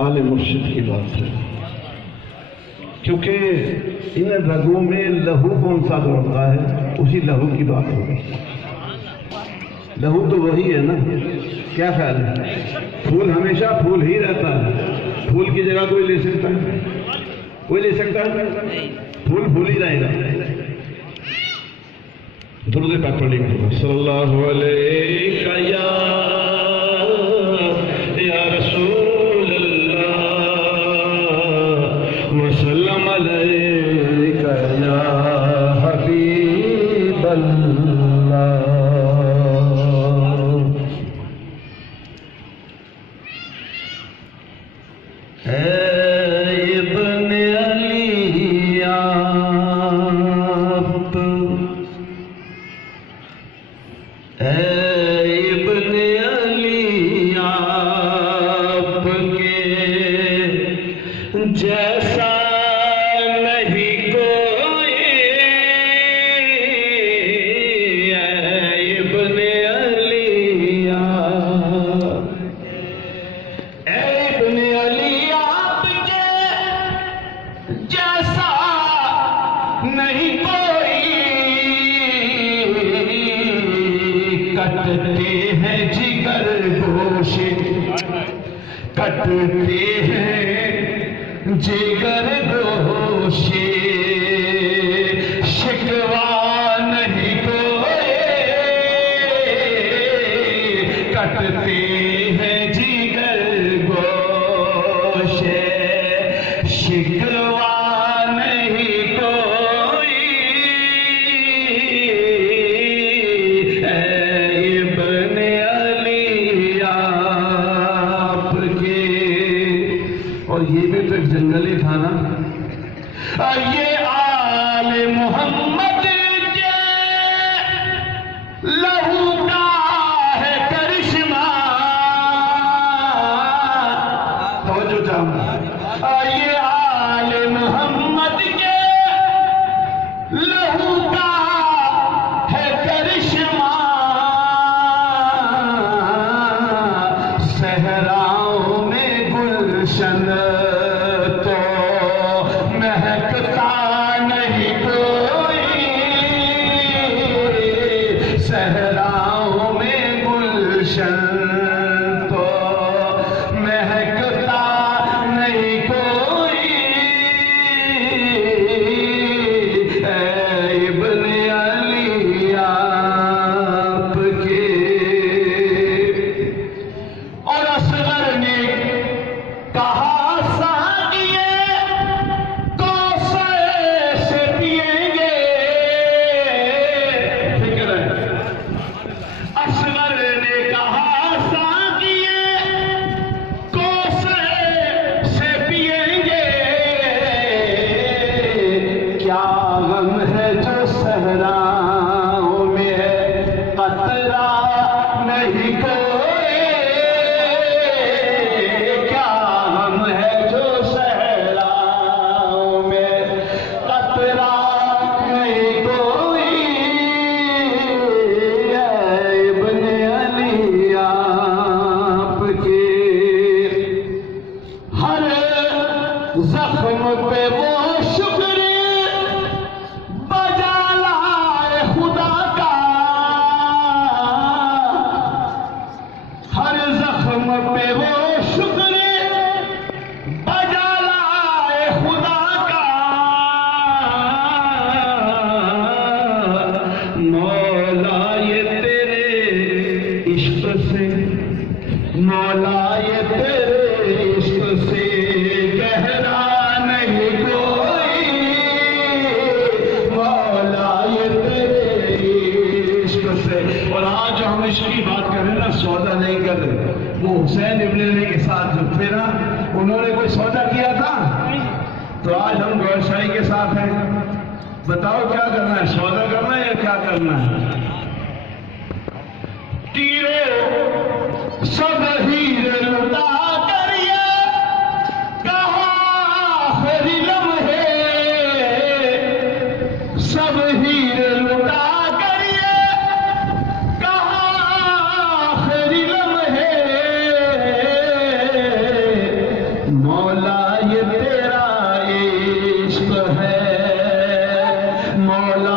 آل مرشد کی بات ہے، کیونکہ ان رگوں میں لہو کون سا دوڑتا ہے، اسی لہو کی بات ہوگی۔ لہو تو وہی ہے نا، کیا خیال ہے؟ پھول ہمیشہ پھول ہی رہتا ہے، پھول کی جگہ کوئی لے سکتا ہے؟ کوئی لے سکتا ہے؟ پھول پھول ہی رہے گا۔ درود پاک پڑھیں گے، صلی اللہ علیہ یا رسول اللہ وسلم علیک یا حبیب اللہ۔ بتاؤ کیا کرنا ہے، سودا کرنا ہے یا کیا کرنا ہے؟ تیرے سب ہیرے لٹا کر یہ کہا آخری لمحے، سب ہیرے لٹا کر یہ کہا آخری لمحے، یہ تیرا عشق ہے مولا